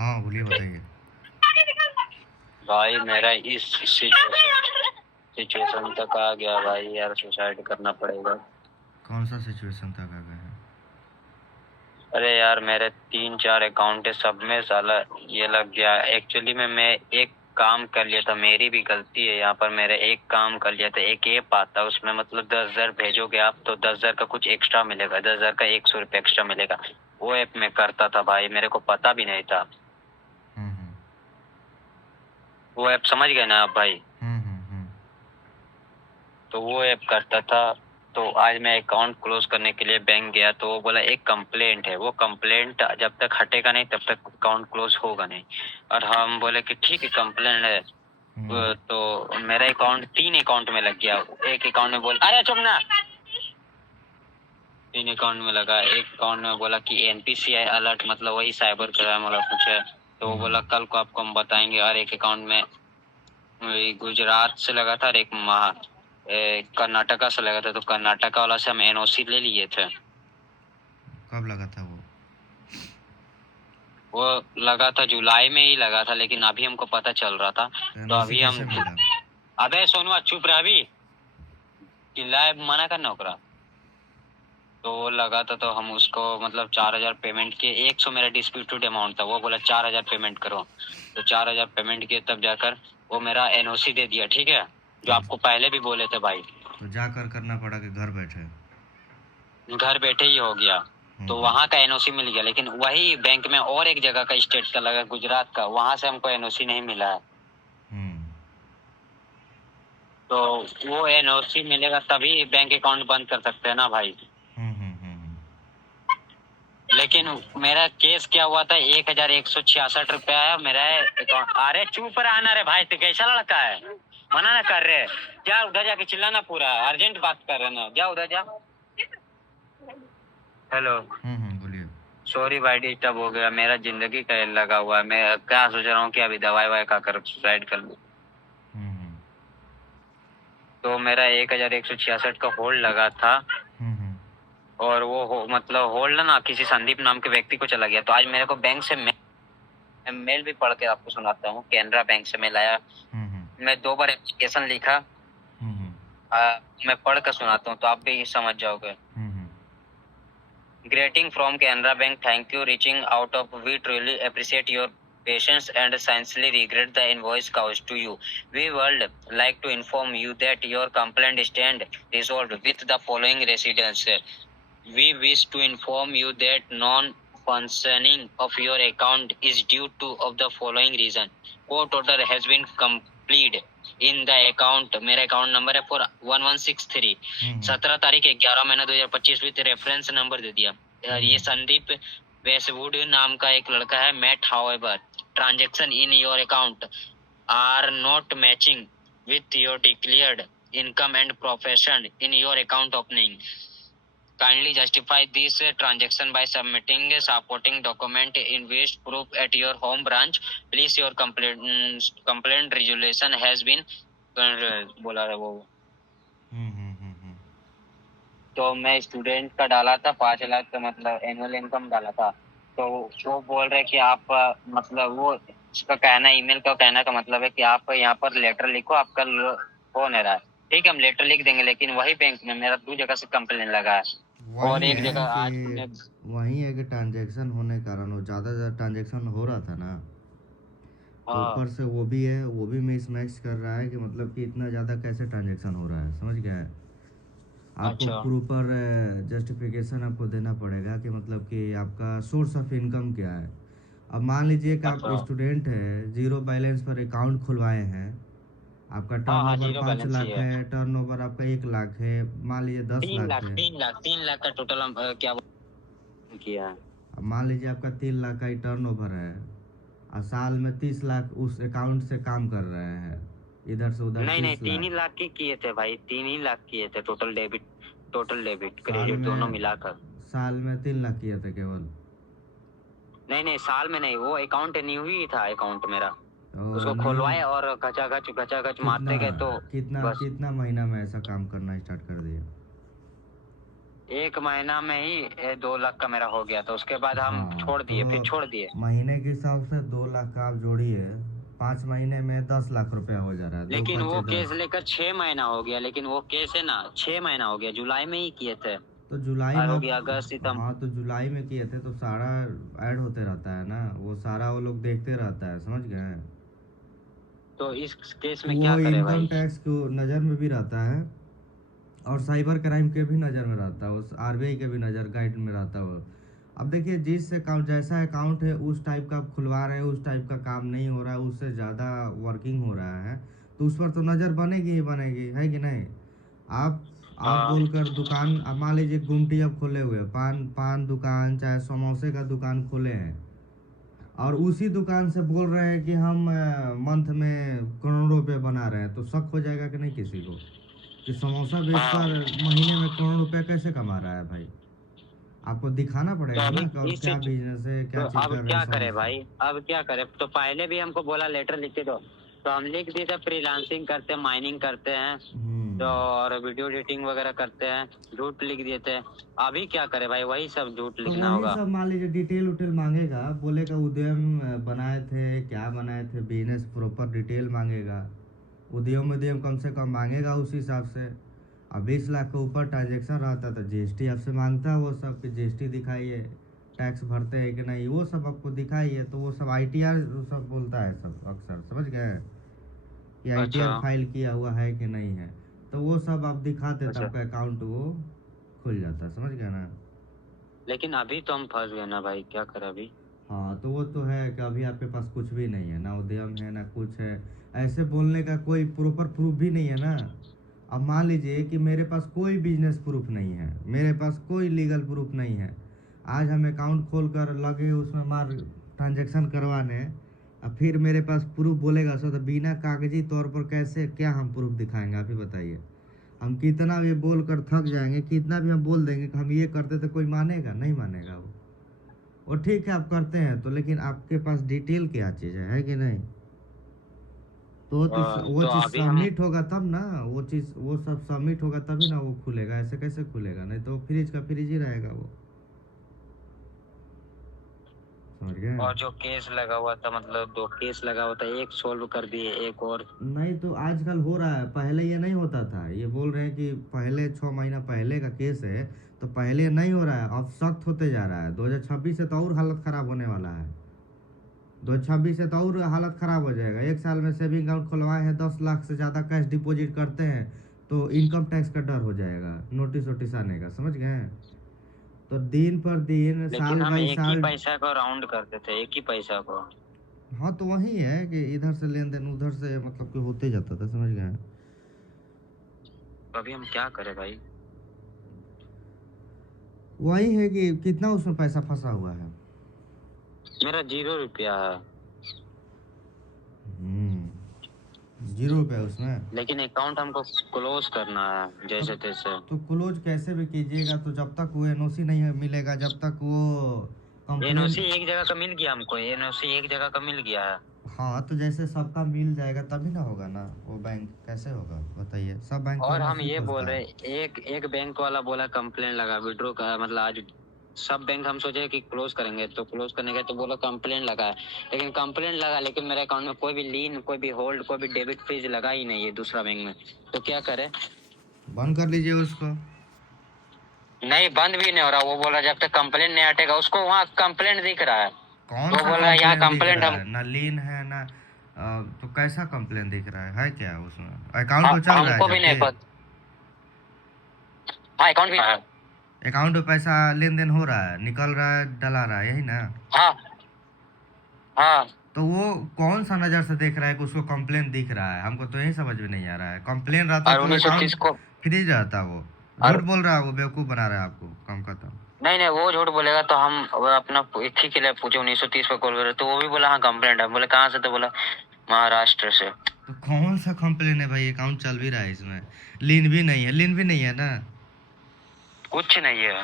हाँ बोलिए, बताइए। भाई मेरा इस सिचुएशन तक आ गया भाई, यार सुसाइड करना पड़ेगा। कौन सा सिचुएशन तक आ गए हैं? अरे यार मेरे 3-4 अकाउंट है, सब में साला ये लग गया। एक्चुअली में मैं एक काम कर लिया था, मेरी भी गलती है यहाँ पर। मेरे एक काम कर लिया था, एक ऐप आता उसमें मतलब 10,000 भेजोगे आप तो 10,000 का कुछ एक्स्ट्रा मिलेगा, 10,000 का 100 रुपये एक्स्ट्रा मिलेगा। वो ऐप में करता था भाई, मेरे को पता भी नहीं था। हम्म। वो ऐप समझ गए ना आप भाई? हम्म। तो वो ऐप करता था। तो आज मैं अकाउंट क्लोज करने के लिए बैंक गया तो वो बोला एक कंप्लेंट है, वो कंप्लेंट जब तक हटेगा नहीं तब तक अकाउंट क्लोज होगा नहीं। और हम बोले कि ठीक है कंप्लेंट है। तो मेरा अकाउंट 3 अकाउंट में लग गया। एक अकाउंट में बोल अरे चुप ना, 3 अकाउंट में लगा। एक अकाउंट में बोला कि एनपीसीआई अलर्ट, मतलब वही साइबर क्राइम वाला कुछ है। तो वो बोला कल को आपको हम बताएंगे। और एक अकाउंट में वही गुजरात से लगा था और एक कर्नाटका से लगा था। तो कर्नाटका वाला से हम एनओसी ले लिए थे। कब लगा था वो? वो लगा था जुलाई में ही लगा था, लेकिन अभी हमको पता चल रहा था। तो एनओसी अभी कैसे हम मिला? अबे सोनू चुप रह अभी, चिल्लाए मना करना ओकरा। तो वो लगा था तो हम उसको मतलब 4,000 पेमेंट किए। 100 मेरा डिस्प्यूटेड अमाउंट था, वो बोला 4,000 पेमेंट करो। तो 4,000 पेमेंट किए, तब जाकर वो मेरा एनओसी दे दिया। ठीक है, जो तो आपको पहले भी बोले थे भाई। तो जाकर करना पड़ा कि घर बैठे? घर बैठे ही हो गया। तो हम्म। वहां का एनओसी मिल गया, लेकिन वही बैंक में और एक जगह का स्टेट का लगा, गुजरात का, वहां से हमको एनओसी नहीं मिला है। हम्म। तो वो एनओसी मिलेगा तभी बैंक अकाउंट बंद कर सकते हैं ना भाई। हम्म। लेकिन मेरा केस क्या हुआ था, 1,166 रुपया है मेरा अकाउंट। अरे चुप रहना रे भाई, तो कैसा लड़का है, मना ना कर रहे। जा उधर जाके चिल्लाना, पूरा अर्जेंट बात कर रहे ना, जा उधर जा। हेलो। बोलिए। सॉरी भाई डिस्टर्ब हो गया, मेरा जिंदगी का लगा हुआ है। मैं क्या सोच रहा हूँ कि अभी दवाई वाई खाकर सुसाइड कर लूँ। हम्म। तो मेरा 1,166 का होल्ड लगा था। हम्म। और वो मतलब होल्ड ना किसी संदीप नाम के व्यक्ति को चला गया। तो आज मेरे को बैंक से मेल भी पढ़ के आपको सुनाता हूँ। कैनरा बैंक से मेल आया। हम्म। मैं 2 बार एप्लीकेशन लिखा। हम्म। मैं पढ़ कर सुनाता हूँ तो आप भी समझ जाओगे। हम्म। Greeting from Canara Bank. Thank you reaching out of. We truly appreciate your patience and sincerely regret the invoice caused to you. We would like to inform you that your complaint stand resolved with the following residents. We wish to inform you that non-functioning of your account is due to of the following reason. Quote order has been completed in the account. मेरा account number है 41163। 17 तारीख 11 महीना 2025 with reference number दे दिया। ये Sandeep Westwood नाम का एक लड़का है। मैट however transaction in your account are not matching with your declared income and profession in your account opening. Kindly justify this transaction by submitting a supporting document invoice proof at your home branch. Please your complaint resolution has been बोला है वो। तो मैं student का डाला था 5 लाख का, मतलब एनुअल इनकम डाला था। तो वो बोल रहे कि आप मतलब वो उसका कहना, ईमेल का कहना का मतलब है कि आप यहाँ पर लेटर लिखो, आपका हो नहीं रहा है। ठीक है हम लेटर लिख देंगे, लेकिन वही बैंक में मेरा 2 जगह से कंप्लेन लगा है। और वही एक है जगह आज कि वही है कि ट्रांजैक्शन होने के कारण वो ज़्यादा ट्रांजैक्शन हो रहा था ना। तो ऊपर से वो भी है, वो भी मिसमैच कर रहा है कि मतलब कि इतना ज़्यादा कैसे ट्रांजैक्शन हो रहा है, समझ गया है। आपको अच्छा प्रॉपर जस्टिफिकेशन आपको देना पड़ेगा कि मतलब कि आपका सोर्स ऑफ इनकम क्या है। अब मान लीजिए कि आप अच्छा। स्टूडेंट हैं, ज़ीरो बैलेंस पर अकाउंट खुलवाए हैं, आपका हाँ हाँ टर्नओवर जीरो पाँच बैलेंस ही लाख है। है, टर्नओवर आपका 1 लाख है, मान लीजिए 10 लाख है। 3 लाख का टोटल हम क्या किया है। अब मान लीजिए आपका 3 लाख का ही टर्नओवर है और साल में 30 लाख उस अकाउंट से काम कर रहे हैं, इधर से उधर नहीं नहीं, 30 लाख। 3 ही लाख की किए थे भाई, 3 ही लाख किए थे टोटल डेबिट साल क्रेडिट दोनों में मिलाकर। साल में 3 लाख किए थे केवल? नहीं नहीं साल में नहीं, वो अकाउंट न्यू ही था अकाउंट मेरा। तो उसको न्यू खोलवाए और घचा घच कितना मारते गए तो कितना बस। कितना महीना में ऐसा काम करना स्टार्ट कर दिया? 1 महीना में ही 2 लाख का मेरा हो गया था, उसके बाद हम हाँ छोड़ दिए, फिर तो छोड़ दिए। महीने के हिसाब से 2 लाख का आप जोड़िए, 5 महीने में 10 लाख रुपया हो जा रहा है, दो लेकिन वो पंचे केस 10। लेकर 6 महीना हो गया, लेकिन वो केस है ना 6 महीना हो गया, जुलाई में ही किए थे। तो जुलाई और में हो आप, गया अगस्त सितंबर। हाँ तो जुलाई में किए थे तो सारा ऐड होते रहता है ना, वो सारा वो लोग देखते रहता है, समझ गए। तो इस केस में क्या वो करे इनकम भाई? टैक्स को नज़र में भी रहता है और साइबर क्राइम के भी नज़र में रहता है, उस आरबीआई के भी नज़र गाइड में रहता है वो। अब देखिए जिस अकाउंट जैसा अकाउंट है उस टाइप का आप खुलवा रहे हैं, उस टाइप का काम नहीं हो रहा है, उससे ज़्यादा वर्किंग हो रहा है, तो उस पर तो नज़र बनेगी ही बनेगी, है कि नहीं। आप आप हाँ बोलकर दुकान, अब मान लीजिए गुमटी अब खोले हुए हैं, पान पान दुकान चाहे समोसे का दुकान खोले हैं, और उसी दुकान से बोल रहे हैं कि हम मंथ में करोड़ों रुपए बना रहे हैं, तो शक हो जाएगा कि नहीं किसी को, कि समोसा हाँ। बेचकर महीने में करोड़ रुपया कैसे कमा रहा है भाई। आपको दिखाना तो पड़ेगा अभी ना कि और इस क्या बिजनेस है, तो क्या चीज़ अब कर रहे हैं क्या करे समोसा। भाई? अब क्या करे? तो पहले भी हमको बोला लेटर लिख के दो, तो हम लिख दिए थे फ्रीलांसिंग करते हैं, माइनिंग करते हैं, तो और वीडियो एडिटिंग वगैरह करते हैं, झूठ लिख दिए थे। अभी क्या करे भाई? वही सब झूठ तो लिखना वही होगा। सब मान लीजिए डिटेल उटेल मांगेगा, बोलेगा उद्यम बनाए थे, क्या बनाए थे, बिजनेस प्रॉपर डिटेल मांगेगा, उद्यम उद्यम कम से कम मांगेगा उस हिसाब से। अब 20 लाख के ऊपर ट्रांजेक्शन रहता तो जीएसटी आपसे मांगता है, वो सब कि जीएसटी दिखाइए, टैक्स भरते हैं कि नहीं, वो सब आपको दिखाइए, तो वो सब आईटीआर सब बोलता है सब अक्सर, समझ गए, कि अच्छा। आईटीआर फाइल किया हुआ है कि नहीं है, तो वो सब आप दिखाते तो अच्छा, आपका अकाउंट वो खुल जाता है, समझ गए ना। लेकिन अभी तो हम फंस गए ना भाई, क्या करे अभी? हाँ तो वो तो है कि अभी आपके पास कुछ भी नहीं है, ना उद्यम है ना कुछ है, ऐसे बोलने का कोई प्रॉपर प्रूफ भी नहीं है ना। अब मान लीजिए कि मेरे पास कोई बिजनेस प्रूफ नहीं है, मेरे पास कोई लीगल प्रूफ नहीं है, आज हम अकाउंट खोल कर लगे उसमें मार ट्रांजेक्शन करवाने, अब फिर मेरे पास प्रूफ बोलेगा सर, तो बिना कागजी तौर पर कैसे क्या हम प्रूफ दिखाएंगे, आप ही बताइए। हम कितना भी बोल कर थक जाएंगे, कितना भी हम बोल देंगे कि हम ये करते, तो कोई मानेगा नहीं, मानेगा वो ठीक है आप करते हैं तो, लेकिन आपके पास डिटेल क्या चीज़ है कि नहीं। तो वो तो चीज़ अभी हम सबमिट होगा तब ना, वो चीज़ वो सब सबमिट होगा तभी ना वो खुलेगा, ऐसे कैसे खुलेगा, नहीं तो फ्रिज का फ्रिज ही रहेगा वो, समझ गए। और जो केस लगा हुआ था, मतलब 2 केस लगा हुआ था, एक सोल्व कर दिए, एक और। नहीं तो आजकल हो रहा है, पहले ये नहीं होता था, ये बोल रहे हैं कि पहले 6 महीना पहले का केस है, तो पहले ये नहीं हो रहा है, अब सख्त होते जा रहा है, 2026 से तो और हालत ख़राब होने वाला है, 2026 से तो और हालत ख़राब हो जाएगा। 1 साल में सेविंग अकाउंट खुलवाए हैं, 10 लाख से ज़्यादा कैश डिपॉजिट करते हैं, तो इनकम टैक्स का डर हो जाएगा, नोटिस वोटिस आने का, समझ गए। तो दिन पर दिन, लेकिन साल हम बाई एक ही साल। पैसा को राउंड करते थे, एक ही पैसा को। हाँ तो वही है कि इधर से लेन देन उधर से मतलब कि होते जाता था, समझ गए। तो अभी हम क्या करें भाई? वही है कि कितना उसमें पैसा फंसा हुआ है। मेरा 0 रुपया है। 0 रुपया उसमें। लेकिन अकाउंट हमको क्लोज करना है तो जैसे तैसे। तो क्लोज कैसे भी कीजिएगा, तो जब तक वो एनओसी नहीं मिलेगा, जब तक वो कंप्लेन। एनओसी एक जगह का मिल गया हमको, एनओसी एक जगह का मिल गया है। हाँ तो जैसे सबका मिल जाएगा तभी ना होगा ना, वो बैंक कैसे होगा बताइए, सब बैंक तो और हम एनओसी ये बोल खोजता रहे, है। एक एक बैंक वाला बोला कंप्लेन लगा विड्रॉ का, मतलब आज सब बैंक हम सोचे कि क्लोज करेंगे, तो क्लोज करने गए तो बोला कंप्लेन लगा है। लेकिन कंप्लेन लगा, लेकिन मेरे अकाउंट में कोई भी लीन, कोई भी होल्ड, कोई भी डेबिट फीस लगा ही नहीं है दूसरा बैंक में। तो क्या करे? बंद कर लीजिए उसको। नहीं, बंद भी नहीं हो रहा। वो बोला जब तक कंप्लेंट नहीं हटेगा, उसको वहाँ कंप्लेंट दिख रहा है, कौन तो सा बोल रहा है यहाँ कंप्लेन दिख कंप्लेंट रहा हम। है, ना लीन है ना, तो कैसा कंप्लेन दिख रहा है क्या उसमें, अकाउंट तो चल रहा है हमको भी नहीं जबकि, पता। हाँ, अकाउंट भी है। अकाउंट में पैसा लेन देन हो रहा है, निकल रहा है डला रहा है, यही ना। हाँ हाँ। तो वो कौन सा नज़र से देख रहा है कि उसको कंप्लेन दिख रहा है, हमको तो यही समझ में नहीं आ रहा है, कंप्लेन रहता और तो 1930 अकाउंट को। फ्रीज रहता, वो और झूठ बोल रहा है, वो बेवकूफ़ बना रहा है आपको, कम खत्म। नहीं नहीं, वो झूठ बोलेगा तो हम वो अपना इसी के लिए पूछे 1930 पे कॉल करे, तो वो भी बोला हाँ कंप्लेंट है। बोले कहाँ से? तो बोला महाराष्ट्र से। तो कौन सा कंप्लेन है भाई, अकाउंट चल भी रहा है इसमें, लीन भी नहीं है, लीन भी नहीं है ना। कुछ नहीं है।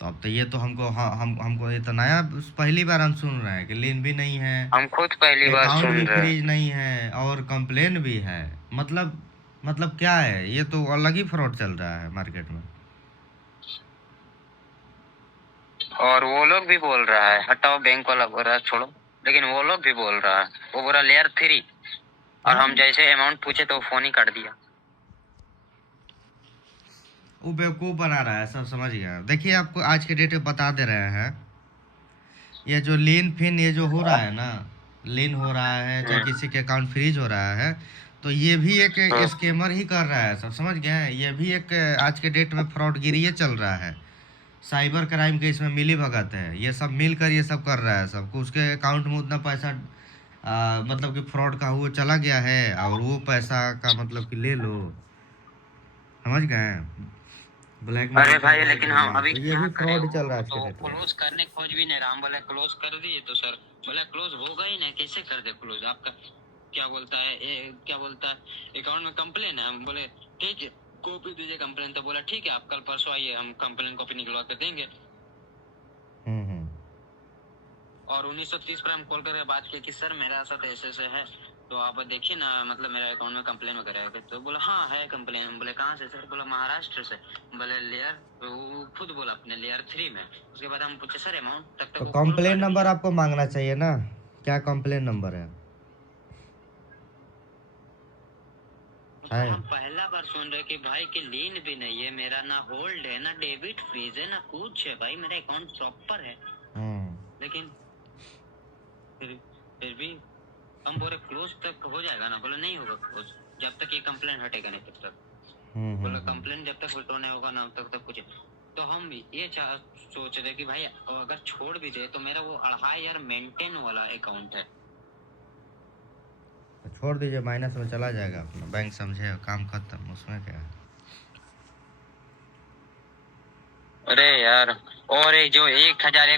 तो अब तो ये तो हमको, हाँ हमको ये तो नया, पहली बार हम सुन रहे हैं कि लीन भी नहीं है, हम खुद पहली बार अकाउंट सुन भी रहे हैं। फ्रीज नहीं है और कंप्लेन भी है, मतलब क्या है, ये तो अलग ही फ्रॉड चल रहा है मार्केट में। और वो लोग भी बोल रहा है, हटाओ बैंक वाला बोल रहा है छोड़ो, लेकिन वो लोग भी बोल रहा है, वो बोला लेयर 3, और हम जैसे अमाउंट पूछे तो फोन ही काट दिया। वो बेवकूफ़ बना रहा है, सब समझ गया। देखिए आपको आज के डेट में बता दे रहे हैं, ये जो लीन फिन ये जो हो रहा है ना, लीन हो रहा है चाहे किसी के अकाउंट फ्रीज हो रहा है, तो ये भी एक स्कैमर ही कर रहा है, सब समझ गए हैं। ये भी एक आज के डेट में फ्रॉडगिरी ये चल रहा है, साइबर क्राइम के इसमें मिली भगत है, ये सब मिलकर ये सब कर रहा है सबको। उसके अकाउंट में उतना पैसा मतलब कि फ्रॉड का वो चला गया है, और वो पैसा का मतलब कि ले लो, समझ गए। ब्लैक में अरे बेचा भाई जा लेकिन रहा हम है, अभी तो ये क्या भी करें, फ्रॉड चल वो रहा है आज तो के डेट में। क्लोज करने खोज भी नहीं रहा, हम बोले क्लोज कर दिए तो सर बोले क्लोज होगा ही नहीं, कैसे कर दे क्लोज, आपका क्या बोलता है क्या बोलता है अकाउंट में कंप्लेन है, हम बोले ठीक है कॉपी दीजिए कंप्लेन, तो बोला ठीक है आप कल परसों आइए हम कंप्लेन कॉपी निकलवा कर देंगे। हम्म। और 1930 पर हम कॉल करके बात की कि सर मेरा साथ ऐसे ऐसे है, तो आप देखिए ना मतलब मेरा अकाउंट में कंप्लेन वगैरह है, तो बोला हाँ है कंप्लेन। हम बोले कहाँ से सर, बोला महाराष्ट्र से। बोले लेयर, वो खुद बोला अपने लेयर 3 में। उसके बाद हम पूछे सर अमाउंट, तब तक तो वो कॉल कंप्लेन काट नंबर दिया। आपको मांगना चाहिए ना, क्या कंप्लेन नंबर है? तो है। हम पहला बार सुन रहे कि भाई की लीन भी नहीं है मेरा, ना होल्ड है ना डेबिट फ्रीज है ना कुछ है, भाई मेरा अकाउंट प्रॉपर है। लेकिन फिर भी हम बोले क्लोज तक हो जाएगा ना, बोले नहीं होगा क्लोज जब तक ये कंप्लेन हटेगा नहीं तब तक। बोले कंप्लेन जब तक विड्रॉ नहीं होगा ना तब तक कुछ। तो हम ये सोच रहे कि भाई अगर छोड़ भी दे तो मेरा वो 2500 मेंटेन वाला अकाउंट है। तो छोड़ दीजिए, माइनस में चला जाएगा अपना, बैंक समझे काम खत्म, उसमें क्या है। अरे यार, और एक जो 1100